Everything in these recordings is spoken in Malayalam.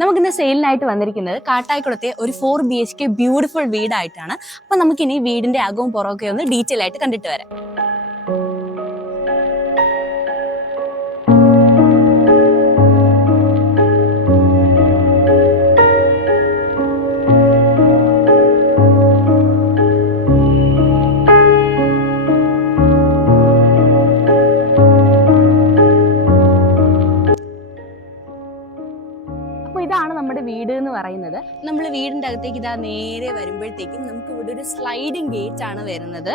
നമുക്കിന്ന് സെയിലിനായിട്ട് വന്നിരിക്കുന്നത് കാട്ടായിക്കുളത്തെ ഒരു 4 BHK ബ്യൂട്ടിഫുൾ വീടായിട്ടാണ്. അപ്പൊ നമുക്കിനി വീടിന്റെ അകവും പുറമൊക്കെ ഒന്ന് ഡീറ്റെയിൽ ആയിട്ട് കണ്ടിട്ട് വരാം. ഇതാണ് നമ്മുടെ വീട് എന്ന് പറയുന്നത്. നമ്മൾ വീടിന്റെ അകത്തേക്ക് ഇതാ നേരെ വരുമ്പോഴത്തേക്കും നമുക്ക് ഇവിടെ ഒരു സ്ലൈഡിങ് ഗേറ്റ് ആണ് വരുന്നത്.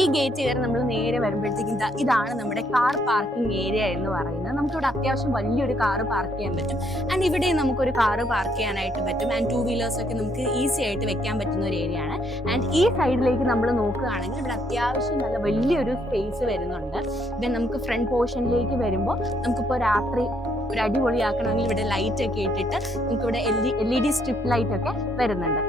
ഈ ഗേറ്റ് കയറി നമ്മൾ നേരെ വരുമ്പോഴത്തേക്കും ഇതാണ് നമ്മുടെ കാർ പാർക്കിംഗ് ഏരിയ എന്ന് പറയുന്നത്. നമുക്കിവിടെ അത്യാവശ്യം വലിയൊരു കാർ പാർക്ക് ചെയ്യാൻ പറ്റും. ആൻഡ് ഇവിടെ നമുക്കൊരു കാർ പാർക്ക് ചെയ്യാനായിട്ട് പറ്റും. ആൻഡ് 2 വീലേഴ്സ് ഒക്കെ നമുക്ക് ഈസി ആയിട്ട് വെക്കാൻ പറ്റുന്ന ഒരു ഏരിയ ആണ്. ആൻഡ് ഈ സൈഡിലേക്ക് നമ്മൾ നോക്കുകയാണെങ്കിൽ ഇവിടെ അത്യാവശ്യം നല്ല വലിയൊരു സ്പേസ് വരുന്നുണ്ട്. പിന്നെ നമുക്ക് ഫ്രണ്ട് പോർഷനിലേക്ക് വരുമ്പോൾ നമുക്കിപ്പോൾ രാത്രി ഒരു അടിപൊളിയാക്കണമെങ്കിൽ ഇവിടെ ലൈറ്റ് ഒക്കെ ഇട്ടിട്ട് നമുക്കിവിടെ LED സ്ട്രിപ്പ് ലൈറ്റ് ഒക്കെ വരുന്നുണ്ട്.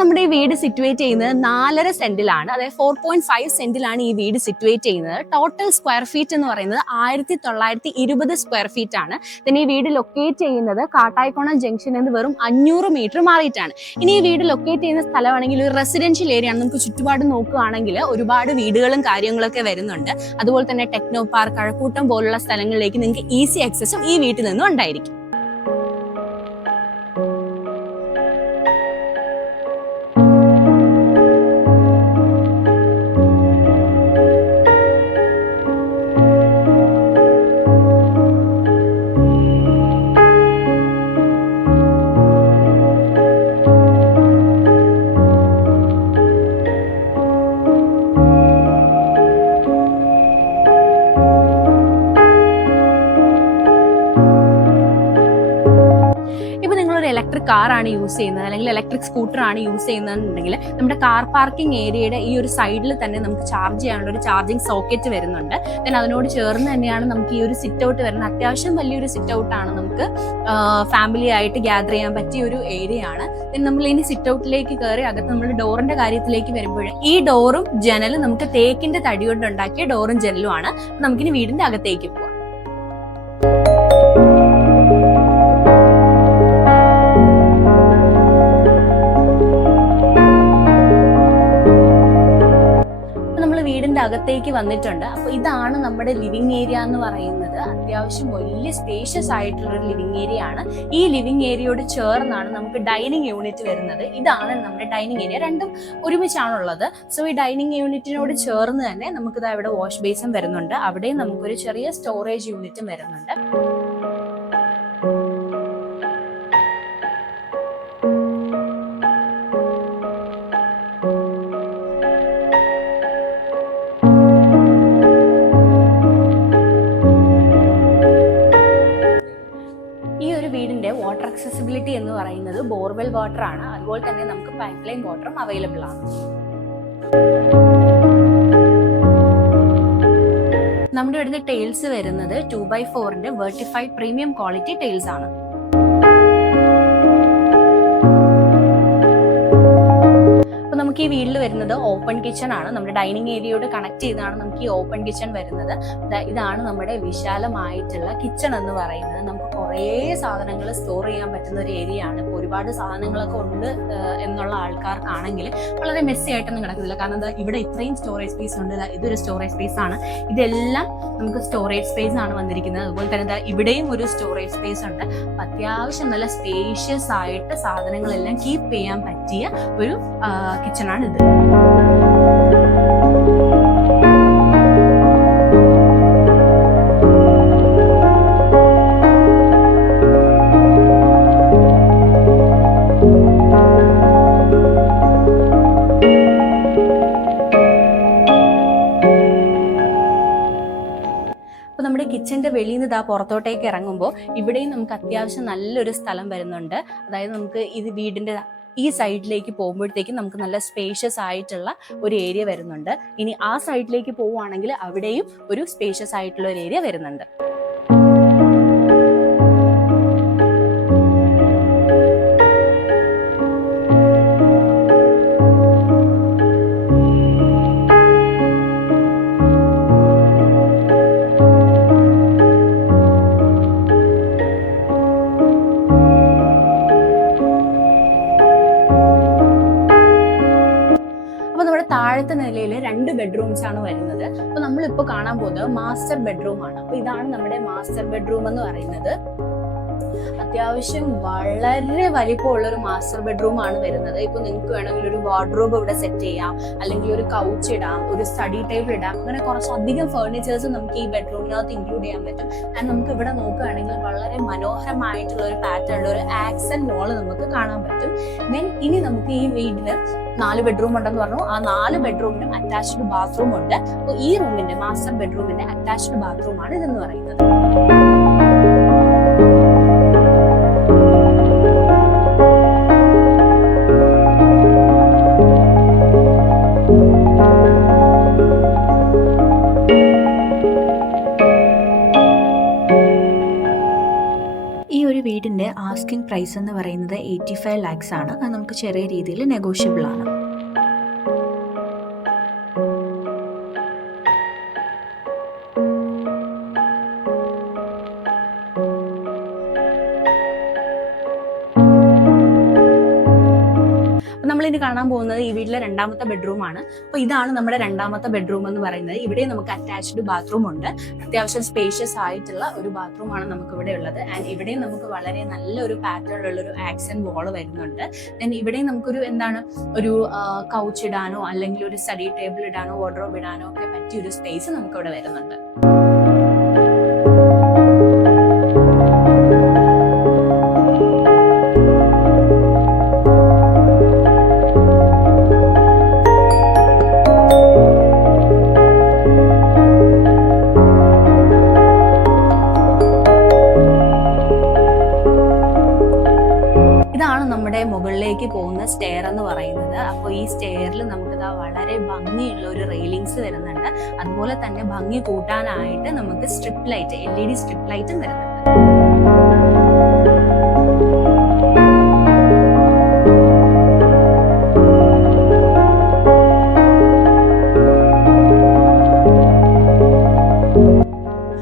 നമ്മുടെ ഈ വീട് സിറ്റുവേറ്റ് ചെയ്യുന്നത് 4.5 സെന്റിലാണ്. അതായത് 4.5 സെന്റിലാണ് ഈ വീട് സിറ്റുവേറ്റ് ചെയ്യുന്നത്. ടോട്ടൽ സ്ക്വയർ ഫീറ്റ് എന്ന് പറയുന്നത് 1920 സ്ക്വയർ ഫീറ്റ് ആണ്. പിന്നെ ഈ വീട് ലൊക്കേറ്റ് ചെയ്യുന്നത് കാട്ടായിക്കുളം ജംഗ്ഷനിൽ നിന്ന് വെറും 500 മീറ്റർ മാറിയിട്ടാണ്. ഇനി ഈ വീട് ലൊക്കേറ്റ് ചെയ്യുന്ന സ്ഥലമാണെങ്കിൽ ഒരു റെസിഡൻഷ്യൽ ഏരിയ ആണ്. നമുക്ക് ചുറ്റുപാട് നോക്കുകയാണെങ്കിൽ ഒരുപാട് വീടുകളും കാര്യങ്ങളൊക്കെ വരുന്നുണ്ട്. അതുപോലെ തന്നെ ടെക്നോ പാർക്ക്, കഴക്കൂട്ടം പോലുള്ള സ്ഥലങ്ങളിലേക്ക് നിങ്ങൾക്ക് ഈസി ആക്സസും ഈ വീട്ടിൽ നിന്നും ഉണ്ടായിരിക്കും. ഇലക്ട്രിക് കാറാണ് യൂസ് ചെയ്യുന്നത് അല്ലെങ്കിൽ ഇലക്ട്രിക് സ്കൂട്ടർ ആണ് യൂസ് ചെയ്യുന്നതെന്നുണ്ടെങ്കിൽ നമ്മുടെ കാർ പാർക്കിംഗ് ഏരിയയുടെ ഈ ഒരു സൈഡിൽ തന്നെ നമുക്ക് ചാർജ് ചെയ്യാനുള്ള ഒരു ചാർജിങ് സോക്കറ്റ് വരുന്നുണ്ട്. ദെൻ അതിനോട് ചേർന്ന് തന്നെയാണ് നമുക്ക് ഈ ഒരു സിറ്റ് ഔട്ട് വരുന്നത്. അത്യാവശ്യം വലിയൊരു സിറ്റ് ഔട്ട് ആണ്. നമുക്ക് ഫാമിലി ആയിട്ട് ഗ്യാദർ ചെയ്യാൻ പറ്റിയ ഒരു ഏരിയ ആണ്. ദെൻ നമ്മൾ ഇനി സിറ്റ് ഔട്ടിലേക്ക് കയറി അകത്ത് നമ്മൾ ഡോറിന്റെ കാര്യത്തിലേക്ക് വരുമ്പോൾ ഈ ഡോറും ജനലും നമുക്ക് തേക്കിന്റെ തടി കൊണ്ട് ഉണ്ടാക്കിയ ഡോറും ജനലും ആണ്. നമുക്കിനി വീടിന്റെ അകത്തേക്ക് പോവാം. വീടിന്റെ അകത്തേക്ക് വന്നിട്ടുണ്ട്. അപ്പൊ ഇതാണ് നമ്മുടെ ലിവിംഗ് ഏരിയ എന്ന് പറയുന്നത്. അത്യാവശ്യം വലിയ സ്പേഷ്യസ് ആയിട്ടുള്ള ഒരു ലിവിംഗ് ഏരിയ ആണ്. ഈ ലിവിംഗ് ഏരിയയോട് ചേർന്നാണ് നമുക്ക് ഡൈനിങ് യൂണിറ്റ് വരുന്നത്. ഇതാണ് നമ്മുടെ ഡൈനിങ് ഏരിയ. രണ്ടും ഒരുമിച്ചാണുള്ളത്. സോ ഈ ഡൈനിങ് യൂണിറ്റിനോട് ചേർന്ന് തന്നെ നമുക്ക് ഇവിടെ വാഷ് ബേസിൻ വരുന്നുണ്ട്. അവിടെയും നമുക്കൊരു ചെറിയ സ്റ്റോറേജ് യൂണിറ്റും വരുന്നുണ്ട്. വാട്ടർ അക്സസിബിലിറ്റി എന്ന് പറയുന്നത് ബോർവെൽ വാട്ടർ ആണ്. അതുപോലെ തന്നെ നമുക്ക് പൈപ്പ് ലൈൻ വാട്ടറും അവൈലബിൾ ആണ്. നമ്മുടെ ഇവിടുത്തെ ടൈൽസ് വരുന്നത് 2x4 vitrified premium quality tiles ആണ്. നമുക്ക് ഈ വീട്ടിൽ വരുന്നത് ഓപ്പൺ കിച്ചൺ ആണ്. നമ്മുടെ ഡൈനിങ് ഏരിയയോട് കണക്ട് ചെയ്താണ് നമുക്ക് ഈ ഓപ്പൺ കിച്ചൺ വരുന്നത്. ഇതാണ് നമ്മുടെ വിശാലമായിട്ടുള്ള കിച്ചൺ എന്ന് പറയുന്നത്. നമുക്ക് കുറേ സാധനങ്ങൾ സ്റ്റോർ ചെയ്യാൻ പറ്റുന്ന ഒരു ഏരിയ ആണ്. ഇപ്പോൾ ഒരുപാട് സാധനങ്ങളൊക്കെ ഉണ്ട് എന്നുള്ള ആൾക്കാർക്കാണെങ്കിൽ വളരെ മെസ്സി ആയിട്ടൊന്നും കിടക്കുന്നില്ല. കാരണം ഇവിടെ ഇത്രയും സ്റ്റോറേജ് സ്പേസ് ഉണ്ട്. ഇതൊരു സ്റ്റോറേജ് സ്പേസ് ആണ്. ഇതെല്ലാം നമുക്ക് സ്റ്റോറേജ് സ്പേസ് ആണ് വന്നിരിക്കുന്നത്. അതുപോലെ തന്നെ ഇവിടെയും ഒരു സ്റ്റോറേജ് സ്പേസ് ഉണ്ട്. അത്യാവശ്യം നല്ല സ്പേഷ്യസ് ആയിട്ട് സാധനങ്ങളെല്ലാം കീപ്പ് ചെയ്യാൻ പറ്റിയ ഒരു കിച്ചണാണിത്. നമ്മുടെ കിച്ചന്റെ വെളിയിൽ നിന്ന് പുറത്തോട്ടേക്ക് ഇറങ്ങുമ്പോൾ ഇവിടെയും നമുക്ക് അത്യാവശ്യം നല്ലൊരു സ്ഥലം വരുന്നുണ്ട്. അതായത് നമുക്ക് ഇത് വീടിന്റെ ഈ സൈഡിലേക്ക് പോകുമ്പോഴത്തേക്കും നമുക്ക് നല്ല സ്പേഷ്യസ് ആയിട്ടുള്ള ഒരു ഏരിയ വരുന്നുണ്ട്. ഇനി ആ സൈഡിലേക്ക് പോവുകയാണെങ്കിൽ അവിടെയും ഒരു സ്പേഷ്യസ് ആയിട്ടുള്ള ഒരു ഏരിയ വരുന്നുണ്ട്. താഴത്തെ നിലയിൽ 2 ബെഡ്റൂംസ് ആണ് വരുന്നത്. അപ്പൊ നമ്മളിപ്പോൾ കാണാൻ പോകുന്നത് മാസ്റ്റർ ബെഡ്റൂം ആണ്. അപ്പൊ ഇതാണ് നമ്മുടെ മാസ്റ്റർ ബെഡ്റൂം എന്ന് പറയുന്നത്. അത്യാവശ്യം വളരെ വലിപ്പമുള്ള ഒരു മാസ്റ്റർ ബെഡ്റൂം ആണ് വരുന്നത്. ഇപ്പൊ നിങ്ങൾക്ക് വേണമെങ്കിൽ ഒരു വാർഡ്രോബ് ഇവിടെ സെറ്റ് ചെയ്യാം, അല്ലെങ്കിൽ ഒരു കൗച്ച് ഇടാം, ഒരു സ്റ്റഡി ടേബിൾ ഇടാം. അങ്ങനെ കുറച്ചധികം ഫേർണിച്ചേഴ്സ് നമുക്ക് ഈ ബെഡ്റൂമിനകത്ത് ഇൻക്ലൂഡ് ചെയ്യാൻ പറ്റും. ആൻഡ് നമുക്ക് ഇവിടെ നോക്കുകയാണെങ്കിൽ വളരെ മനോഹരമായിട്ടുള്ള ഒരു പാറ്റേണിൽ ഒരു ആക്സന്റ് വാൾ നമുക്ക് കാണാൻ പറ്റും. ദെൻ ഇനി നമുക്ക് ഈ വീടിന് 4 ബെഡ്റൂം ഉണ്ടെന്ന് പറഞ്ഞു. ആ 4 ബെഡ്റൂമിനും അറ്റാച്ച്ഡ് ബാത്റൂം ഉണ്ട്. അപ്പോൾ ഈ റൂമിന്റെ മാസ്റ്റർ ബെഡ്റൂമിന്റെ അറ്റാച്ച്ഡ് ബാത്റൂം ആണ് ഇതെന്ന് പറയുന്നത്. ഈ ഒരു വീടിന്റെ ആസ്കിംഗ് പ്രൈസ് എന്ന് പറയുന്നത് 85 lakhs ആണ്. അത് നമുക്ക് ചെറിയ രീതിയിൽ നെഗോഷ്യബിൾ ആണ്. നമ്മളിനി കാണാൻ പോകുന്നത് ഈ വീട്ടിലെ 2ാമത്തെ ബെഡ്റൂം ആണ്. അപ്പോൾ ഇതാണ് നമ്മുടെ 2ാമത്തെ ബെഡ്റൂം എന്ന് പറയുന്നത്. ഇവിടെ നമുക്ക് അറ്റാച്ച്ഡ് ബാത്റൂം ഉണ്ട്. അത്യാവശ്യം സ്പേഷ്യസ് ആയിട്ടുള്ള ഒരു ബാത്റൂം ആണ് നമുക്ക് ഇവിടെ ഉള്ളത്. ആൻഡ് ഇവിടെയും നമുക്ക് വളരെ നല്ലൊരു പാറ്റേണിലുള്ള ഒരു ആക്സന്റ് വാൾ വരുന്നുണ്ട്. ദെൻ ഇവിടെയും നമുക്കൊരു ഒരു കൗച്ച് ഇടാനോ അല്ലെങ്കിൽ ഒരു സ്റ്റഡി ടേബിൾ ഇടാനോ വാർഡ്രോബ് ഇടാനോ ഒക്കെ പറ്റിയ ഒരു സ്പേസ് നമുക്ക് ഇവിടെ വരുന്നുണ്ട്. നമ്മുടെ മുകളിലേക്ക് പോകുന്ന സ്റ്റെയർ എന്ന് പറയുന്നത്. അപ്പോൾ ഈ സ്റ്റെയറിൽ നമുക്കിതാ വളരെ ഭംഗിയുള്ള ഒരു റെയിലിങ്സ് വരുന്നുണ്ട്. അതുപോലെ തന്നെ ഭംഗി കൂട്ടാനായിട്ട് നമുക്ക് സ്ട്രിപ്പ് ലൈറ്റ്, LED സ്ട്രിപ്പ് ലൈറ്റും വരുന്നുണ്ട്.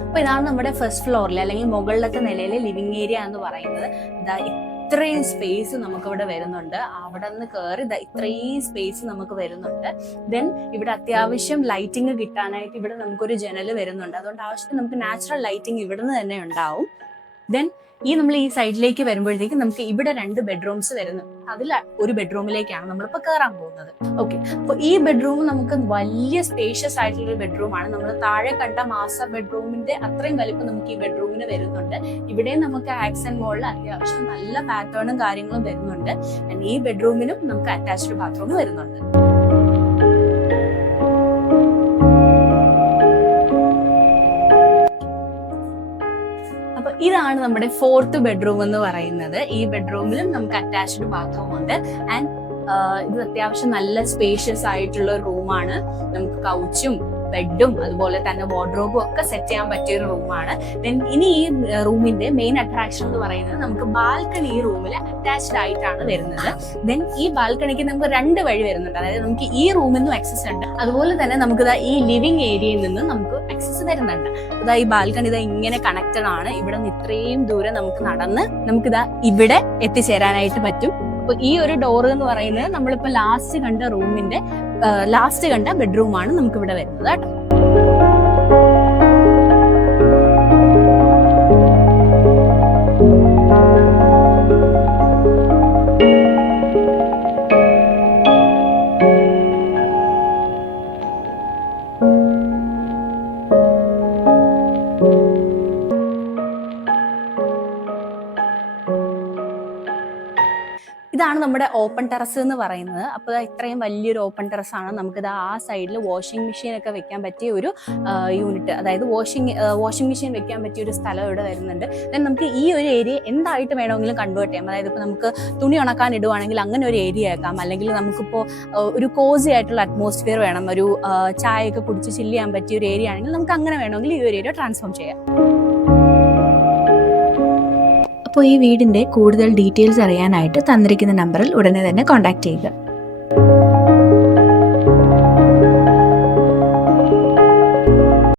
അപ്പൊ ഇതാണ് നമ്മുടെ ഫസ്റ്റ് ഫ്ലോറിൽ അല്ലെങ്കിൽ മുകളിലത്തെ നിലയിലെ ലിവിംഗ് ഏരിയ എന്ന് പറയുന്നത്. ഇത്രയും സ്പേസ് നമുക്ക് ഇവിടെ വരുന്നുണ്ട്. അവിടെ നിന്ന് കയറി ഇത്രയും സ്പേസ് നമുക്ക് വരുന്നുണ്ട്. ദെൻ ഇവിടെ അത്യാവശ്യം ലൈറ്റിംഗ് കിട്ടാനായിട്ട് ഇവിടെ നമുക്കൊരു ജനല് വരുന്നുണ്ട്. അതുകൊണ്ട് ആവശ്യത്തിന് നമുക്ക് നാച്ചുറൽ ലൈറ്റിംഗ് ഇവിടെ നിന്ന് തന്നെ ഉണ്ടാവും. ദെൻ നമ്മൾ ഈ സൈഡിലേക്ക് വരുമ്പോഴത്തേക്കും നമുക്ക് ഇവിടെ 2 ബെഡ്റൂംസ് വരുന്നു. അതിൽ ഒരു ബെഡ്റൂമിലേക്കാണ് നമ്മളിപ്പോൾ കയറാൻ പോകുന്നത്. ഓക്കെ, അപ്പോൾ ഈ ബെഡ്റൂം നമുക്ക് വലിയ സ്പേഷ്യസ് ആയിട്ടുള്ള ഒരു ബെഡ്റൂമാണ്. നമ്മൾ താഴെ കണ്ട മാസ്റ്റർ ബെഡ്റൂമിന്റെ അത്രയും വലിപ്പം നമുക്ക് ഈ ബെഡ്റൂമിന് വരുന്നുണ്ട്. ഇവിടെ നമുക്ക് ആക്സന്റ് വാളിൽ അത്യാവശ്യം നല്ല പാറ്റേണും കാര്യങ്ങളും വരുന്നുണ്ട്. ഈ ബെഡ്റൂമിനും നമുക്ക് അറ്റാച്ച്ഡ് ബാത്റൂം വരുന്നുണ്ട്. ഇതാണ് നമ്മുടെ 4th ബെഡ്റൂം എന്ന് പറയുന്നത്. ഈ ബെഡ്റൂമിലും നമുക്ക് അറ്റാച്ച്ഡ് ബാത്റൂം ഉണ്ട്. ആൻഡ് ഇത് അത്യാവശ്യം നല്ല സ്പേഷ്യസ് ആയിട്ടുള്ള ഒരു റൂമാണ്. നമുക്ക് കൗച്ചും ബെഡും അതുപോലെ തന്നെ വാർഡ്രോബും ഒക്കെ സെറ്റ് ചെയ്യാൻ പറ്റിയ ഒരു റൂമാണ്. ദെൻ ഇനി ഈ റൂമിന്റെ മെയിൻ അട്രാക്ഷൻ എന്ന് പറയുന്നത് നമുക്ക് ബാൽക്കണി ഈ റൂമിൽ അറ്റാച്ച്ഡ് ആയിട്ടാണ് വരുന്നത്. ദെൻ ഈ ബാൽക്കണിക്ക് നമുക്ക് 2 വഴി വരുന്നുണ്ട്. അതായത് നമുക്ക് ഈ റൂമിൽ നിന്നും ആക്സസ് ഉണ്ട്, അതുപോലെ തന്നെ നമുക്ക് ഈ ലിവിംഗ് ഏരിയയിൽ നിന്നും നമുക്ക് ആക്സസ് വരുന്നുണ്ട്. ഈ ബാൽക്കണി ഇങ്ങനെ കണക്റ്റഡ് ആണ്. ഇവിടെ നിന്ന് ഇത്രയും ദൂരം നമുക്ക് നടന്ന് നമുക്കിതാ ഇവിടെ എത്തിച്ചേരാനായിട്ട് പറ്റും. അപ്പൊ ഈ ഒരു ഡോർ എന്ന് പറയുന്നത് നമ്മളിപ്പോ ലാസ്റ്റ് കണ്ട ബെഡ്റൂമാണ് നമുക്ക് ഇവിടെ വരുന്നത് കേട്ടോ. ഇതാണ് നമ്മുടെ ഓപ്പൺ ടെറസ് എന്ന് പറയുന്നത്. അപ്പോൾ ഇത്രയും വലിയൊരു ഓപ്പൺ ടെറസ് ആണ്. നമുക്കിത് ആ സൈഡിൽ വാഷിംഗ് മെഷീൻ ഒക്കെ വെക്കാൻ പറ്റിയ ഒരു യൂണിറ്റ്, അതായത് വാഷിംഗ് മെഷീൻ വെക്കാൻ പറ്റിയ ഒരു സ്ഥലം ഇവിടെ വരുന്നുണ്ട്. ദെൻ നമുക്ക് ഈ ഒരു ഏരിയ എന്തായിട്ട് വേണമെങ്കിലും കൺവേർട്ട് ചെയ്യാം. അതായത് ഇപ്പോൾ നമുക്ക് തുണി ഉണക്കാൻ ഇടുവാണെങ്കിൽ അങ്ങനെ ഒരു ഏരിയ ആക്കാം, അല്ലെങ്കിൽ നമുക്കിപ്പോൾ ഒരു കോസി ആയിട്ടുള്ള അറ്റ്മോസ്ഫിയർ വേണം, ഒരു ചായയൊക്കെ കുടിച്ച് ചില്ല് ചെയ്യാൻ പറ്റിയ ഒരു ഏരിയ ആണെങ്കിൽ നമുക്ക് അങ്ങനെ വേണമെങ്കിൽ ഈ ഒരു ഏരിയ ട്രാൻസ്ഫോം ചെയ്യാം. അപ്പോൾ ഈ വീടിൻ്റെ കൂടുതൽ ഡീറ്റെയിൽസ് അറിയാനായിട്ട് തന്നിരിക്കുന്ന നമ്പറിൽ ഉടനെ തന്നെ കോൺടാക്ട് ചെയ്യുക.